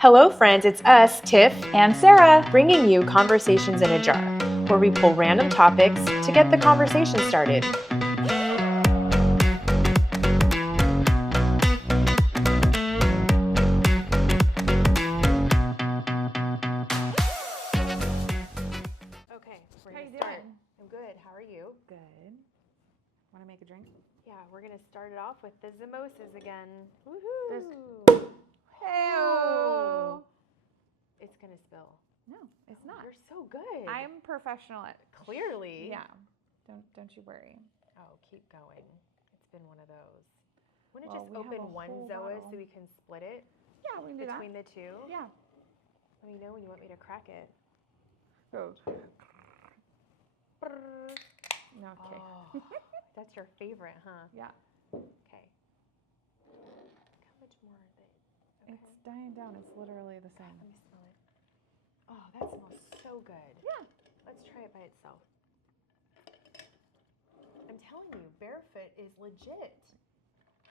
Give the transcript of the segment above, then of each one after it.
Hello, friends. It's us, Tiff, and Sarah, bringing you Conversations in a Jar, where we pull random topics to get the conversation started. Okay, we're How gonna you start. doing? I'm good. How are you? Good. Want to make a drink? Yeah, we're gonna start it off with the mimosas again. There's- Woohoo! Hey-o. It's gonna spill. No, it's not. You're so good. I'm professional at. Clearly. Yeah. Don't you worry. Oh, keep going. It's been one of those. Want to Well, just we have open a one whole Zoa bottle. so we can split it Yeah, we can do that. between the two? Yeah. Let me know when you want me to crack it. Go. Okay. Oh, that's your favorite, huh? Yeah. Okay. How much more is it? Okay. It's dying down. It's literally the same. Let me smell it. Oh, that smells so good. Yeah. Let's try it by itself. I'm telling you, barefoot is legit.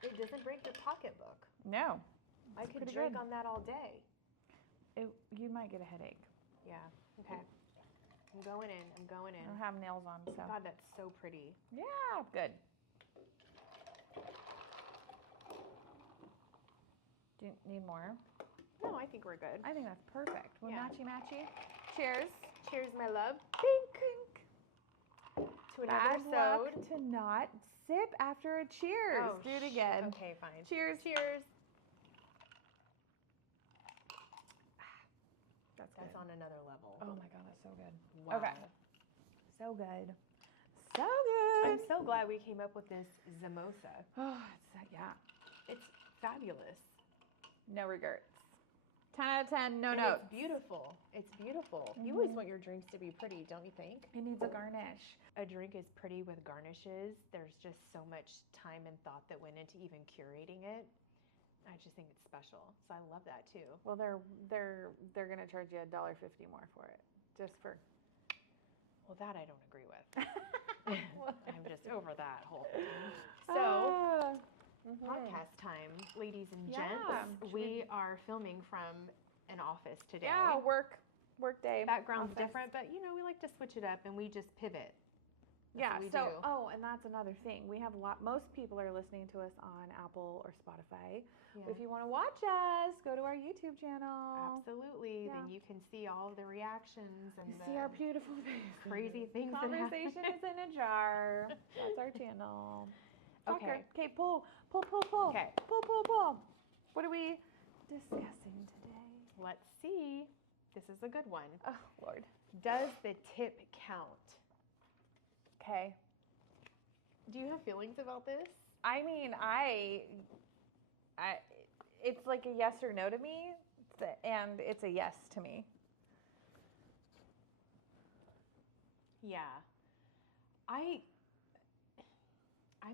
It doesn't break your pocketbook. No. I could pretty drink good. on that all day. You might get a headache. Yeah. Okay. I'm going in. I'm going in. I don't have nails on, so. God, that's so pretty. Yeah. Good. Do you need more? No, I think we're good. I think that's perfect. Well, Yeah. matchy. Cheers. Cheers, my love. Pink. To another Bad luck sode. to not sip after a cheers. Oh, Do it again. Okay, fine. Cheers. Cheers. That's That's good. on another level. Oh my god, that's so good. Wow. Okay. So good. So good. I'm so glad we came up with this Zamosa. Oh, yeah. It's fabulous. No regrets. 10 out of 10, no And notes. It's beautiful. It's beautiful. You always want your drinks to be pretty, don't you think? It needs a garnish. A drink is pretty with garnishes. There's just so much time and thought that went into even curating it. I just think it's special. So I love that too. Well, they're gonna charge you $1.50 more for it, just for. Well, that I don't agree with. I'm just over that whole thing. So, podcast time, ladies and gents. Yeah. We are filming from an office today. Yeah, work day. Background's office. different, but we like to switch it up and we just pivot. That's Yeah. what we So, do. and that's another thing. We have most people are listening to us on Apple or Spotify. Yeah. If you want to watch us, go to our YouTube channel. Absolutely. Yeah. Then you can see all the reactions and See our beautiful faces. crazy things that happen. Conversation is in a jar. That's our channel. Okay. Okay. Pull. Okay. Pull. What are we discussing today? Let's see. This is a good one. Oh Lord. Does the tip count? Okay. Do you have feelings about this? I mean, it's like a yes or no to me, and it's a yes to me. Yeah. I'm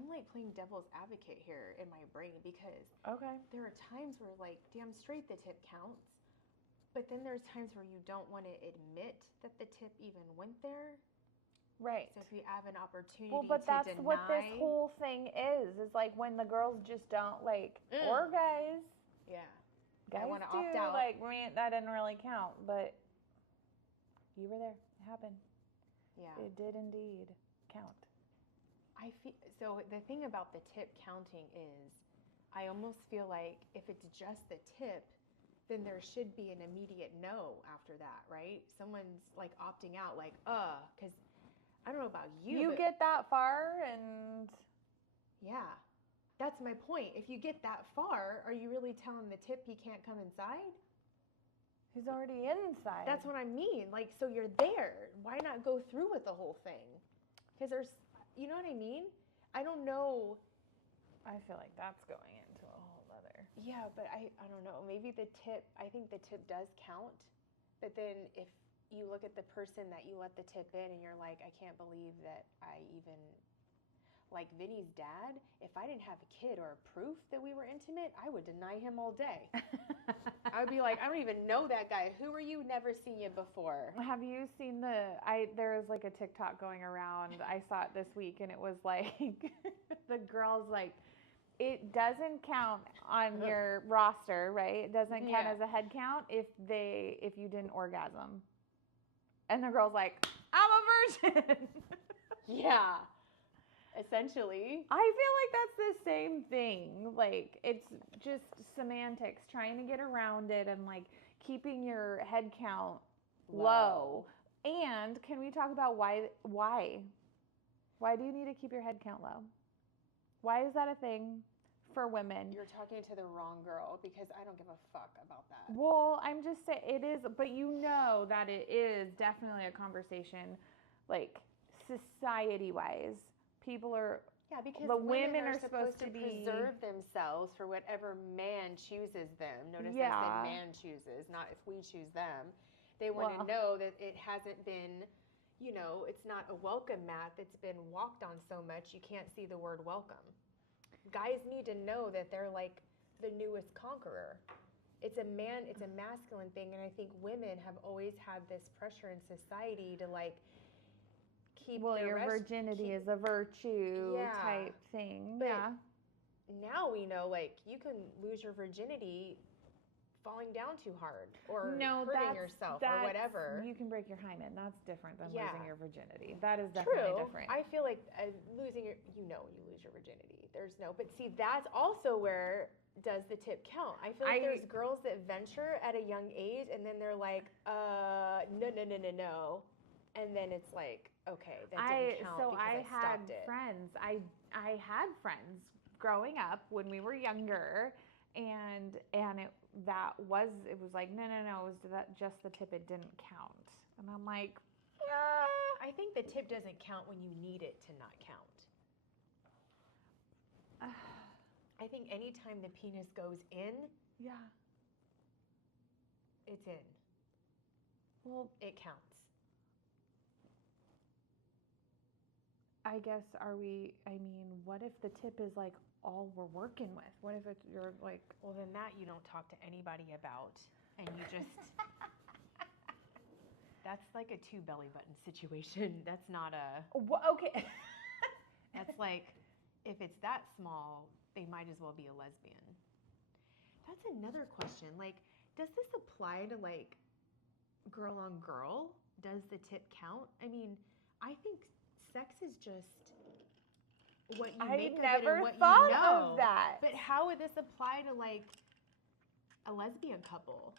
like playing devil's advocate here in my brain because Okay. there are times where like damn straight the tip counts, but then there's times where you don't want to admit that the tip even went there. Right. So if you have an opportunity Well, but to that's deny, what this whole thing is like when the girls just don't or guys. Yeah. Guys wanna do, opt out. like, man, that didn't really count, but you were there. It happened. Yeah. It did indeed count. I feel so. The thing about the tip counting is, I almost feel like if it's just the tip, then there should be an immediate no after that, right? Someone's like opting out, like, because I don't know about you. You but get that far, and yeah, that's my point. If you get that far, are you really telling the tip he can't come inside? he's already inside. That's what I mean. Like, so you're there. Why not go through with the whole thing? Because you know what I mean? I don't know. I feel like that's going into a whole other. Yeah, but I don't know. Maybe I think the tip does count. But then if you look at the person that you let the tip in and you're like, I can't believe that I even, like Vinny's dad, if I didn't have a kid or proof that we were intimate, I would deny him all day. I would be like, I don't even know that guy. Who are you? Never seen you before. Have you seen there was like a TikTok going around. I saw it this week and it was like the girl's like it doesn't count on your roster, right? It doesn't count Yeah. as a head count if you didn't orgasm. And the girl's like, I'm a virgin. Yeah. Essentially. I feel like that's the same thing. Like, it's just semantics, trying to get around it and like keeping your head count low. And can we talk about why? Why do you need to keep your head count low? Why is that a thing for women? You're talking to the wrong girl because I don't give a fuck about that. Well, I'm just saying it is, but you know that it is definitely a conversation, like society-wise. People are because the women are supposed to preserve themselves for whatever man chooses them. Notice I said man chooses, not if we choose them. They want to know that it hasn't been, it's not a welcome mat that's been walked on so much you can't see the word welcome. Guys need to know that they're like the newest conqueror. It's a masculine thing, and I think women have always had this pressure in society to like keep your virginity is a virtue type thing. But now we know, like, you can lose your virginity falling down too hard or hurting yourself or whatever. You can break your hymen. That's different than losing your virginity. That is definitely different. I feel like losing you lose your virginity. But see, that's also where does the tip count? I feel like there's girls that venture at a young age and then they're like, no. And then it's like, okay, that didn't count because I stopped it. I had friends growing up when we were younger, and it was like, no, it was just the tip, it didn't count. And I'm like, I think the tip doesn't count when you need it to not count. I think anytime the penis goes in, it's in. Well, it counts. I guess what if the tip is like all we're working with? What if you're like, well, then that you don't talk to anybody about, and you just, that's like a 2 belly button situation. That's not okay. That's like, if it's that small, they might as well be a lesbian. That's another question. Like, does this apply to like girl on girl? Does the tip count? I mean, I think sex is just what you make of it and what you know. I never thought of that. But how would this apply to like a lesbian couple?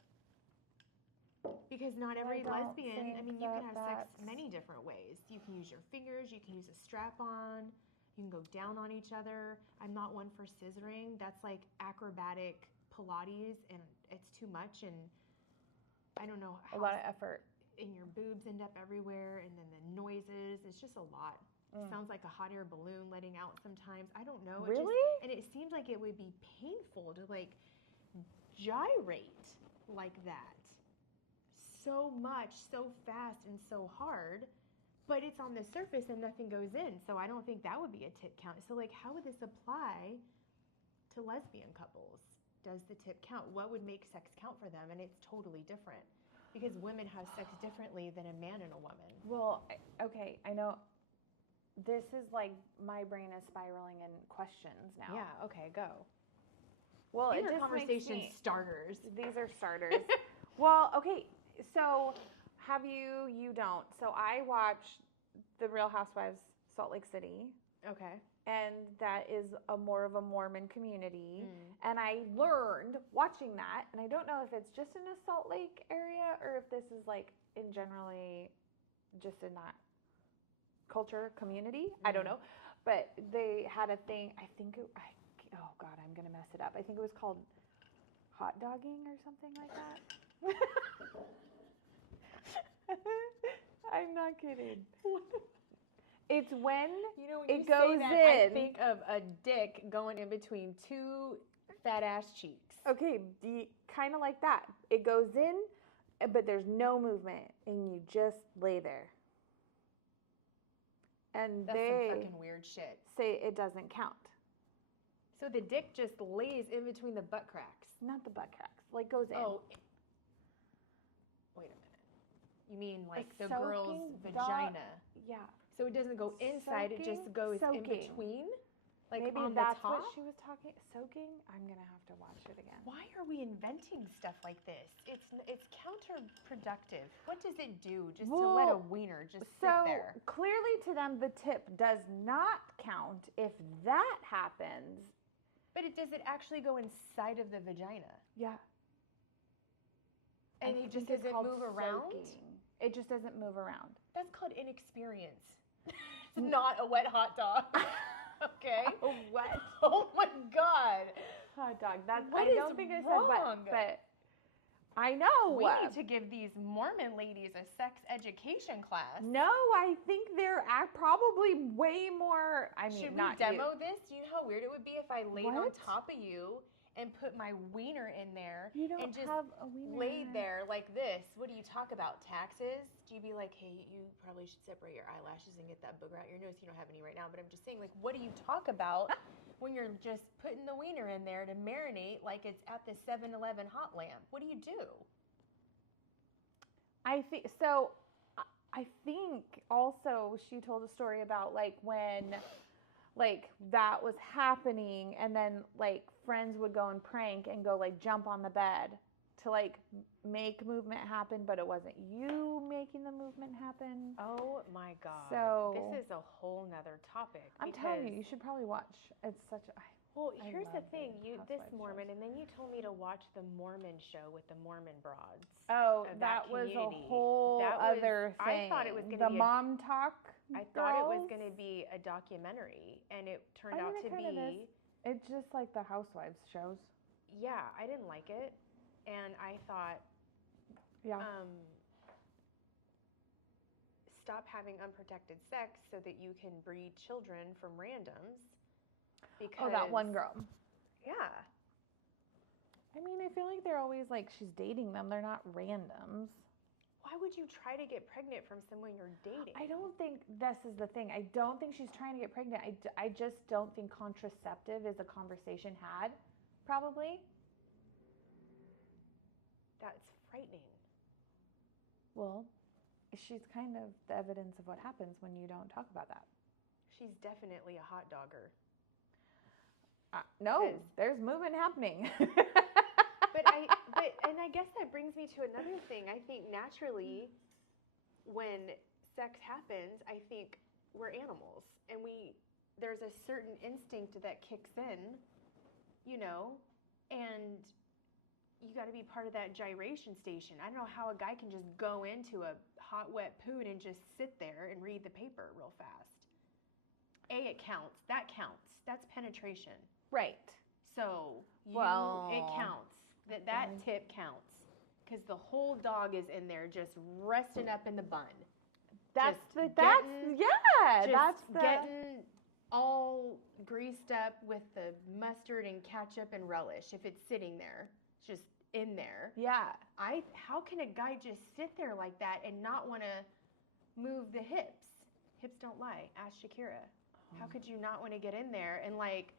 Because not every lesbian, you can have sex many different ways. You can use your fingers, you can use a strap-on, you can go down on each other. I'm not one for scissoring. That's like acrobatic Pilates, and it's too much, and I don't know. A lot of effort. And your boobs end up everywhere, and then the noises. It's just a lot. It sounds like a hot air balloon letting out sometimes. I don't know. Really? And it seems like it would be painful to like gyrate like that so much, so fast, and so hard. But it's on the surface and nothing goes in. So I don't think that would be a tip count. So like, how would this apply to lesbian couples? Does the tip count? What would make sex count for them? And it's totally different. Because women have sex differently than a man and a woman. Well, okay, I know this is like my brain is spiraling in questions now. Yeah, okay, go. Well, these are conversation starters. These are starters. Well, okay, so you don't. So I watch The Real Housewives Salt Lake City. Okay. And that is more of a Mormon community. And I learned watching that, and I don't know if it's just in the Salt Lake area or if this is like in generally just in that culture community. I don't know. But they had a thing, oh God, I'm going to mess it up. I think it was called hot dogging or something like that. I'm not kidding. It's when it goes in. I think of a dick going in between two fat ass cheeks. Okay, kind of like that. It goes in, but there's no movement, and you just lay there. And that's some fucking weird shit. Say it doesn't count. So the dick just lays in between the butt cracks. Not the butt cracks, like goes in. Oh. Wait a minute. You mean like the girl's vagina? Yeah. So it doesn't go inside, it just goes in between? Like maybe on that's the top? what she was talking. Soaking. I'm gonna have to watch it again. Why are we inventing stuff like this? It's counterproductive. What does it do just to let a wiener just sit there? So clearly to them, the tip does not count if that happens. But does it actually go inside of the vagina? Yeah. And it just doesn't move around? It just doesn't move around. That's called inexperience. It's not a wet hot dog. Okay. What? Oh my God. Hot dog. That's. What I is don't think I said wrong? but I know. We need to give these Mormon ladies a sex education class. No, I think they're probably way more. I mean, should we not demo you. this? Do you know how weird it would be if I laid on top of you and put my wiener in there and just have a wiener. laid there like this? What do you talk about? Taxes? Do you be like, hey, you probably should separate your eyelashes and get that booger out your nose? You don't have any right now, but I'm just saying, like, what do you talk about when you're just putting the wiener in there to marinate like it's at the 7-Eleven hot lamp? What do you do? I think so. I think also she told a story about like when like that was happening and then like friends would go and prank and go like jump on the bed to like make movement happen, but it wasn't you making the movement happen. Oh my God. So this is a whole nother topic. I'm telling you should probably watch. It's such a well, here's the thing. This Mormon, shows. and then you told me to watch the Mormon show with the Mormon broads. Oh, that was a whole other thing. I thought it was going to be the mom talk. I thought it was going to be a documentary, and it turned out to be. It's just like the Housewives shows. Yeah, I didn't like it, and I thought, stop having unprotected sex so that you can breed children from randoms. Because, that one girl. Yeah. I mean, I feel like they're always like she's dating them. They're not randoms. Why would you try to get pregnant from someone you're dating? I don't think this is the thing. I don't think she's trying to get pregnant. I just don't think contraceptive is a conversation had, probably. That's frightening. Well, she's kind of the evidence of what happens when you don't talk about that. She's definitely a hot dogger. No, there's movement happening. But I guess that brings me to another thing. I think naturally, when sex happens, I think we're animals, and there's a certain instinct that kicks in, and you got to be part of that gyration station. I don't know how a guy can just go into a hot, wet poon and just sit there and read the paper real fast. It counts. That counts. That's penetration. Right. So, it counts. That tip counts. Because the whole dog is in there just resting up in the bun. That's getting all greased up with the mustard and ketchup and relish. If it's sitting there, it's just in there. Yeah. How can a guy just sit there like that and not want to move the hips? Hips don't lie. Ask Shakira. How could you not want to get in there and like,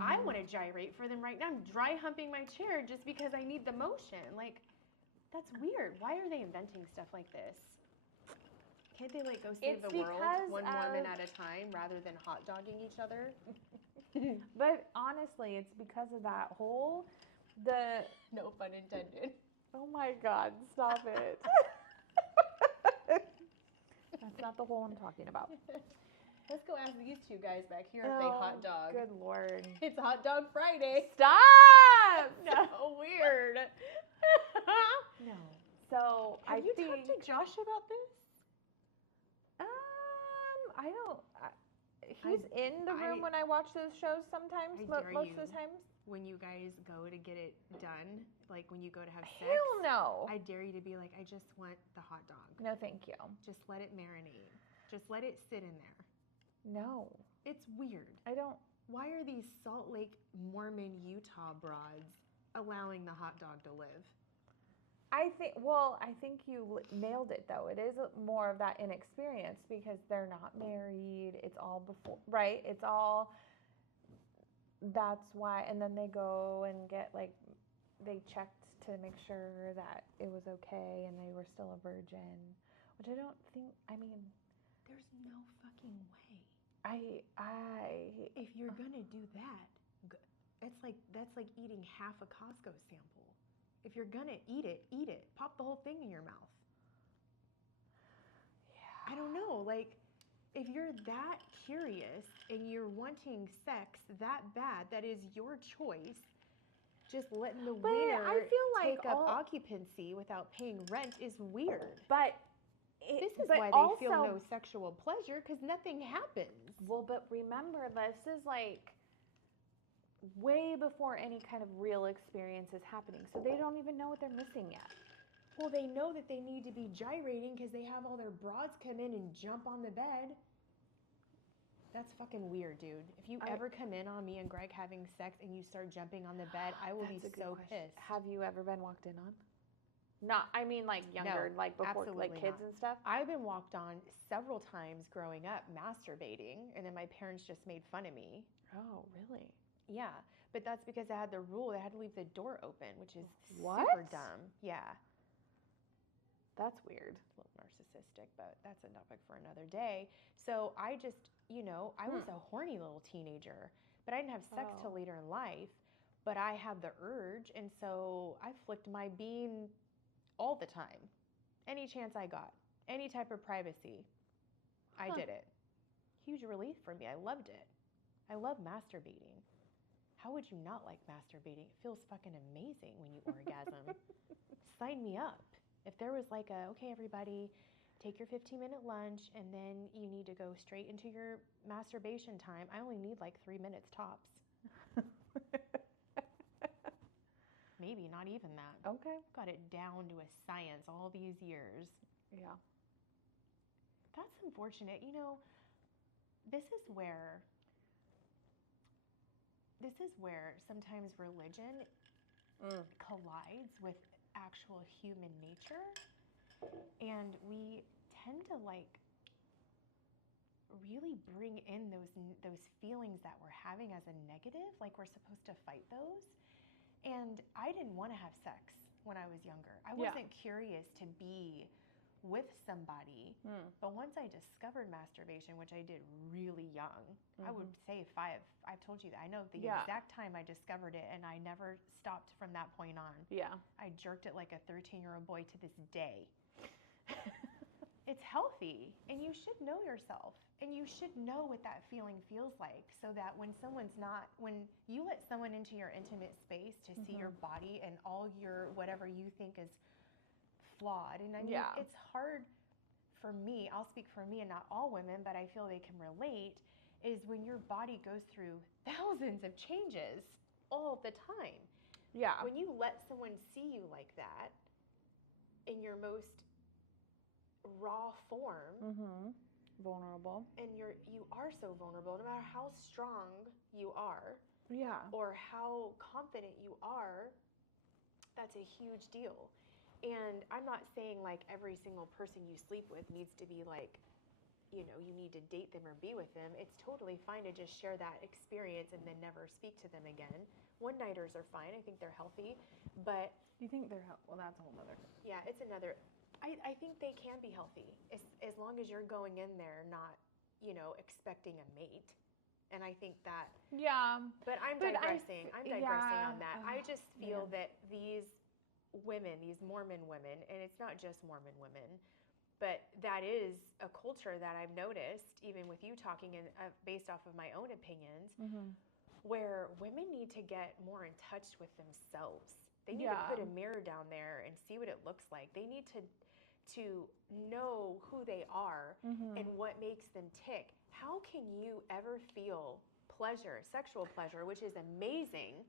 I want to gyrate for them right now. I'm dry humping my chair just because I need the motion. Like, that's weird. Why are they inventing stuff like this? Can't they like go save the world one Mormon at a time rather than hot dogging each other? But honestly, it's because of that whole no pun intended. Oh my God, stop it. That's not the hole I'm talking about. Let's go ask these two guys back here if they hot dog. Good Lord. It's Hot Dog Friday. Stop! So weird. No. So Have you talked to Josh about this? I don't. He's in the room when I watch those shows sometimes, most of the times. When you guys go to get it done, like when you go to have sex. Hell no. I dare you to be like, I just want the hot dog. No, thank you. Just let it marinate. Just let it sit in there. No. It's weird. I don't. Why are these Salt Lake, Mormon, Utah broads allowing the hot dog to live? I think you nailed it though. It is more of that inexperience because they're not married. It's all before, right? It's all, that's why, and then they go and get like, they checked to make sure that it was okay and they were still a virgin, which I don't think, I mean. There's no fucking way. If you're gonna do that, that's like eating half a Costco sample. If you're gonna eat it, eat it. Pop the whole thing in your mouth. Yeah. I don't know, like, if you're that curious and you're wanting sex that bad, that is your choice. Just letting the waiter I feel like take up occupancy without paying rent is weird. But this is why they feel no sexual pleasure, because nothing happens. Well, but remember, this is like way before any kind of real experience is happening. So they don't even know what they're missing yet. Well, they know that they need to be gyrating because they have all their broads come in and jump on the bed. That's fucking weird, dude. If you ever come in on me and Greg having sex and you start jumping on the bed, I will be so pissed. Have you ever been walked in on? Not, I mean, like younger, No, like before, like kids not. and stuff? I've been walked on several times growing up masturbating, and then my parents just made fun of me. Oh, really? Yeah, but that's because I had the rule they had to leave the door open, which is What? super dumb. Yeah. That's weird. A little narcissistic, but that's a topic for another day. So I just, I was a horny little teenager, but I didn't have sex till later in life. But I had the urge, and so I flicked my bean all the time. Any chance I got, any type of privacy, I did it. Huge relief for me. I loved it. I love masturbating. How would you not like masturbating? It feels fucking amazing when you orgasm. Sign me up. If there was like okay, everybody, take your 15-minute lunch, and then you need to go straight into your masturbation time. I only need like 3 minutes tops. Maybe not even that. Okay. Got it down to a science all these years. Yeah. That's unfortunate. This is where sometimes religion collides with actual human nature, and we tend to really bring in those feelings that we're having as a negative, like we're supposed to fight those. And I didn't want to have sex when I was younger. I wasn't curious to be with somebody. But once I discovered masturbation, which I did really young, I would say 5. I've told you that. I know the exact time I discovered it, and I never stopped from that point on. Yeah. I jerked it like a 13-year-old boy to this day. It's healthy, and you should know yourself, and you should know what that feeling feels like, so that when you let someone into your intimate space to see your body and all your whatever you think is flawed, and I mean, it's hard for me, I'll speak for me and not all women, but I feel they can relate, is when your body goes through thousands of changes all the time. Yeah. When you let someone see you like that in your most raw form, vulnerable, and you are so vulnerable, no matter how strong you are, or how confident you are, that's a huge deal. And I'm not saying like every single person you sleep with needs to be like, you need to date them or be with them. It's totally fine to just share that experience and then never speak to them again. One-nighters are fine. I think they're healthy, but you think they're well, that's a whole other. Yeah, it's another. I think they can be healthy as long as you're going in there not, expecting a mate. And I think that. Yeah. But I'm digressing. I'm digressing on that. I just feel that these women, these Mormon women, and it's not just Mormon women, but that is a culture that I've noticed, even with you talking and based off of my own opinions, where women need to get more in touch with themselves. They need to put a mirror down there and see what it looks like. They need to know who they are and what makes them tick. How can you ever feel pleasure, sexual pleasure, which is amazing,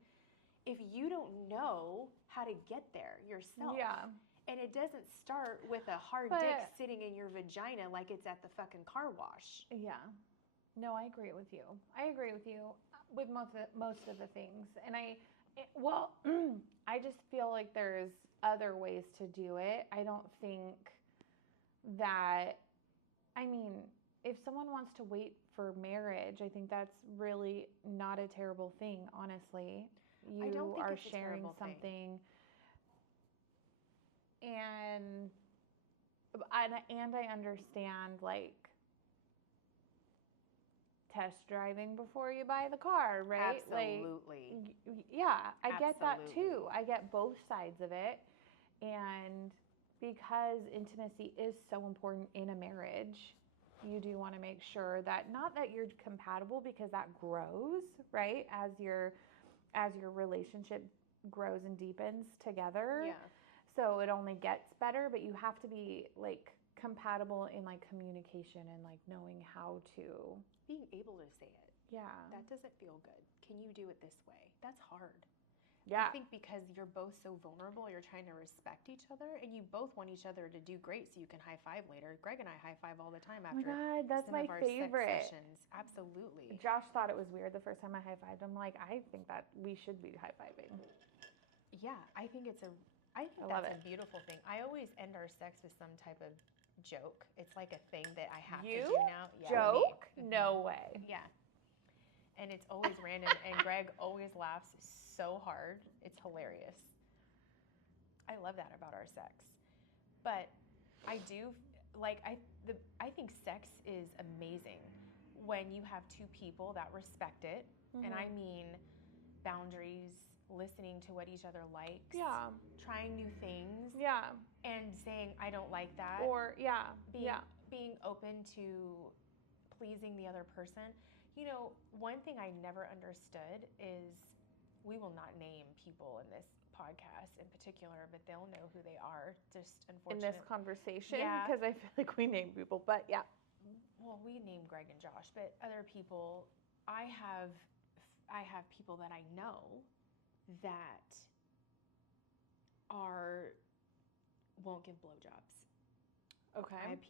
if you don't know how to get there yourself? Yeah. And it doesn't start with a hard dick sitting in your vagina like it's at the fucking car wash. Yeah. No, I agree with you. I agree with you with most of the things. And I just feel like there's other ways to do it. I don't think that, if someone wants to wait for marriage, I think that's really not a terrible thing, honestly. I don't think are it's sharing a something thing. and I understand, like, test driving before you buy the car, right? Absolutely. Like, yeah, I get that too. Absolutely. I get both sides of it. And because intimacy is so important in a marriage, you do want to make sure that not that you're compatible, because that grows, right? As your relationship grows and deepens together. Yeah. So it only gets better, but you have to be like compatible in like communication and like knowing how to Being able to say it. yeah. That doesn't feel good. Can you do it this way? That's hard. Yeah. I think because you're both so vulnerable, you're trying to respect each other, and you both want each other to do great so you can high five later. Greg and I high five all the time Oh my after God, that's some my of our favorite. sex sessions. Absolutely. Josh thought it was weird the first time I high fived him. Like, I think that we should be high fiving. Yeah, I think that's a beautiful thing. I always end our sex with some type of joke. It's like a thing that I have to do now. Yeah, joke? me. No way. Yeah. And it's always random, and Greg always laughs so hard. It's hilarious. I love that about our sex. But I do, like, I think sex is amazing when you have two people that respect it. And I mean boundaries, listening to what each other likes, Yeah. trying new things, Yeah. and saying, I don't like that. Or, yeah. Being open to pleasing the other person. You know, one thing I never understood is, we will not name people in this podcast in particular, but they'll know who they are. Just In unfortunate. this conversation, Yeah. because I feel like we name people, but yeah. Well, we name Greg and Josh, but other people, I have people that I know that won't give blowjobs. Okay. I have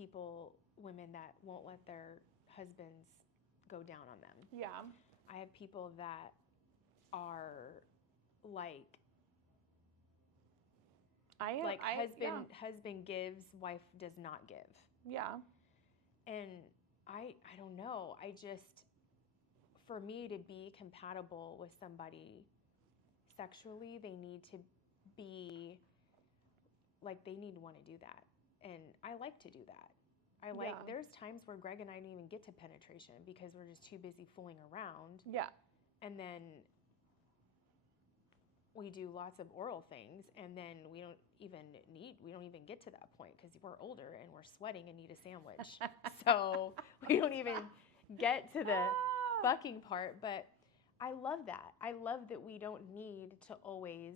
women that won't let their husbands go down on them. Yeah. I have people that are like husband gives, wife does not give. Yeah. And I don't know. For me to be compatible with somebody sexually, they need to be like, they need to want to do that. And I like to do that. There's times where Greg and I don't even get to penetration because we're just too busy fooling around. Yeah. And then we do lots of oral things, and then we don't even get to that point because we're older and we're sweating and need a sandwich. So we don't even get to the fucking part. But I love that. I love that we don't need to always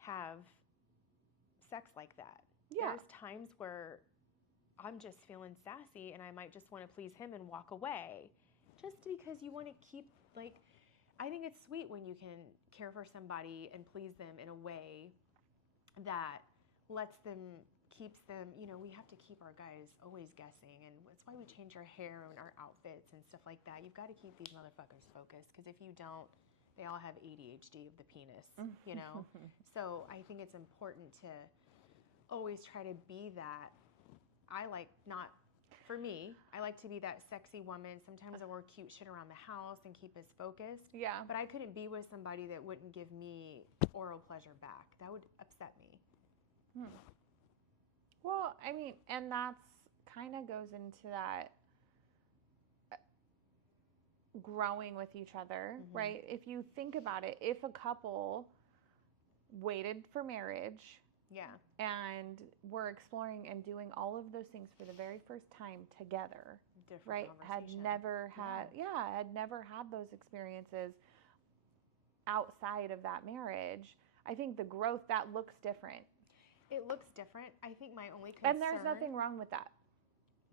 have sex like that. Yeah. There's times where I'm just feeling sassy and I might just want to please him and walk away, just because you want to keep, like, I think it's sweet when you can care for somebody and please them in a way that keeps them, we have to keep our guys always guessing, and that's why we change our hair and our outfits and stuff like that. You've got to keep these motherfuckers focused, because if you don't, they all have ADHD of the penis, So I think it's important to always try to be that. I like to be that sexy woman. Sometimes I wear cute shit around the house and keep us focused. Yeah. But I couldn't be with somebody that wouldn't give me oral pleasure back. That would upset me. Well, I mean, and that's kind of goes into that growing with each other, right? If you think about it, if a couple waited for marriage, and we're exploring and doing all of those things for the very first time together, right? Had never had those experiences outside of that marriage. I think the growth, that looks different. It looks different. I think my only concern... And there's nothing wrong with that.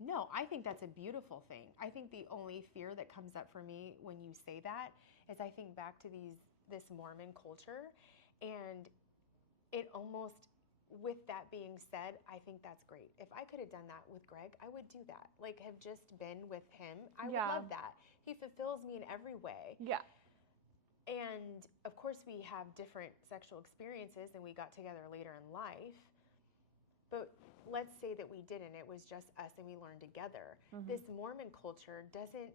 No, I think that's a beautiful thing. I think the only fear that comes up for me when you say that is I think back to this Mormon culture, and it almost... With that being said, I think that's great. If I could have done that with Greg, I would do that. Like, have just been with him. I would love that. He fulfills me in every way. Yeah. And of course, we have different sexual experiences, and we got together later in life. But let's say that we didn't. It was just us, and we learned together. This Mormon culture doesn't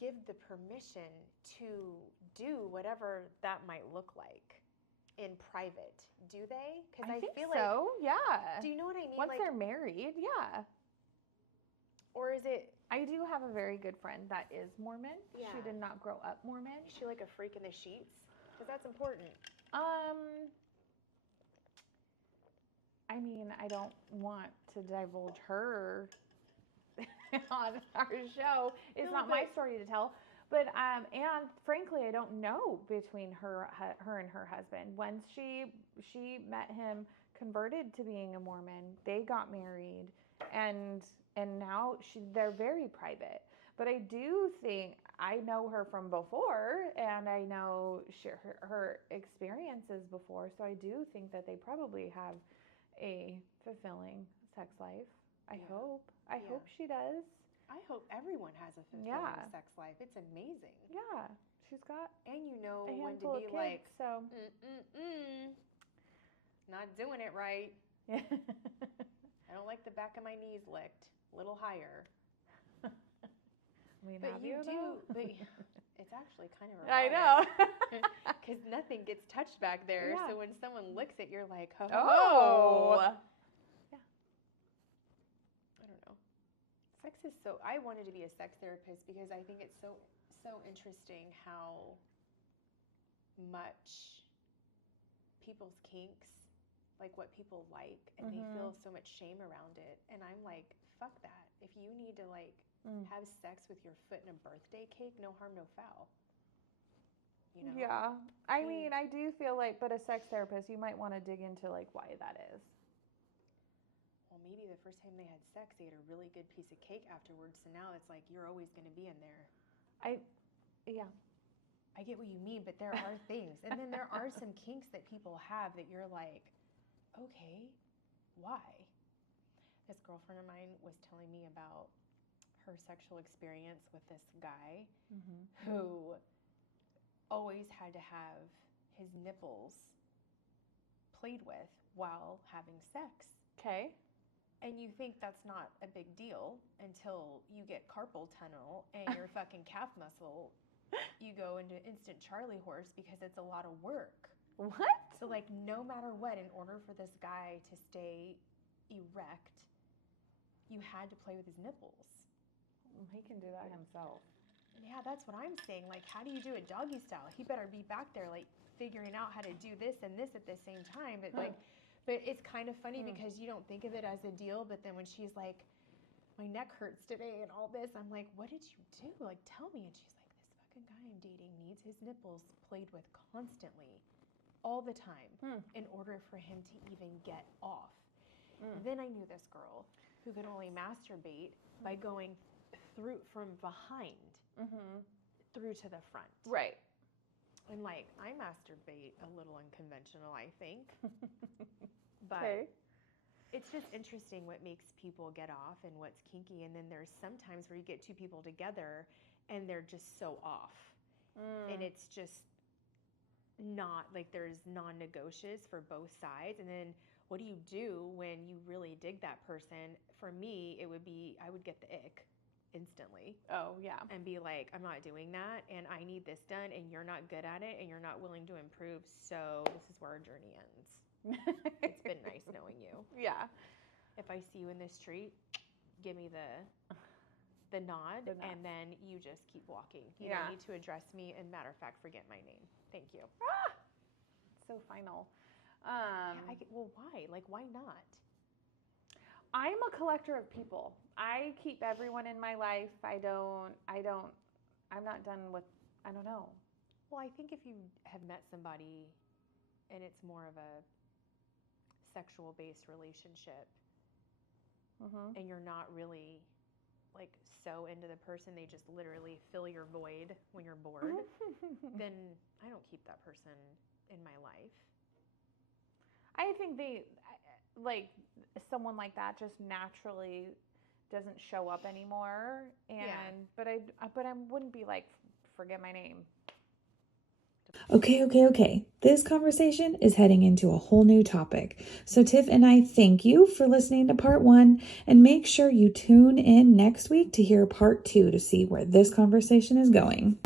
give the permission to do whatever that might look like in private, do they? Because I feel so. Yeah. Do you know what I mean? Once they're married, yeah. Or is it I do have a very good friend that is Mormon. Yeah. She did not grow up Mormon. Is she like a freak in the sheets? Because that's important. I mean, I don't want to divulge her on our show. It's not my story to tell. But and frankly, I don't know between her and her husband. Once she met him, converted to being a Mormon, they got married, and now they're very private. But I do think I know her from before, and I know her experiences before. So I do think that they probably have a fulfilling sex life. I hope she does. I hope everyone has a fulfilling sex life. It's amazing. Yeah, she's got and you know a when to handful be of kids, like, so not doing it right. Yeah. I don't like the back of my knees licked. A little higher. But you do. But it's actually kind of I know. Because nothing gets touched back there. Yeah. So when someone licks it, you're like, oh. Yeah. I don't know. Sex is so. I wanted to be a sex therapist because I think it's so interesting how much people's kinks, like what people like, and they feel so much shame around it. And I'm like, fuck that. If you need to like have sex with your foot in a birthday cake, no harm, no foul. You know? Yeah. I mean, I do feel like, but a sex therapist, you might want to dig into like why that is. Well, maybe the first time they had sex, they had a really good piece of cake afterwards. So now it's like, you're always going to be in there. Yeah. I get what you mean, but there are things. And then there are some kinks that people have that you're like, okay, why? This girlfriend of mine was telling me about her sexual experience with this guy who always had to have his nipples played with while having sex. Okay. And you think that's not a big deal until you get carpal tunnel and your fucking calf muscle, you go into instant Charlie horse because it's a lot of work. What? So like no matter what, in order for this guy to stay erect, you had to play with his nipples. He can do that himself. Yeah, that's what I'm saying. Like, how do you do it doggy style? He better be back there, like, figuring out how to do this and this at the same time. But, like, but it's kind of funny because you don't think of it as a deal. But then when she's like, my neck hurts today and all this, I'm like, what did you do? Like, tell me. And she's like, this fucking guy I'm dating needs his nipples played with constantly, all the time, in order for him to even get off. Then I knew this girl who could only masturbate by going through from behind through to the front. Right. And like, I masturbate a little unconventional, I think. But it's just interesting what makes people get off and what's kinky. And then there's sometimes where you get two people together and they're just so off. And it's just not like there's non-negotiables for both sides. And then what do you do when you really dig that person? For me, it would be, I would get the ick instantly. Oh, yeah. And be like, I'm not doing that, and I need this done, and you're not good at it, and you're not willing to improve, so this is where our journey ends. It's been nice knowing you. Yeah. If I see you in the street, give me the nod, and then you just keep walking. You don't need to address me, and matter of fact, forget my name. Thank you. So final. Well, why? Like, why not? I'm a collector of people. I keep everyone in my life. I'm not done with, I don't know. Well, I think if you have met somebody and it's more of a sexual-based relationship and you're not really like so into the person, they just literally fill your void when you're bored, then I don't keep that person in my life. I think someone like that just naturally doesn't show up anymore, but I wouldn't be like, forget my name. Okay. This conversation is heading into a whole new topic. So Tiff and I thank you for listening to part 1, and make sure you tune in next week to hear part 2 to see where this conversation is going.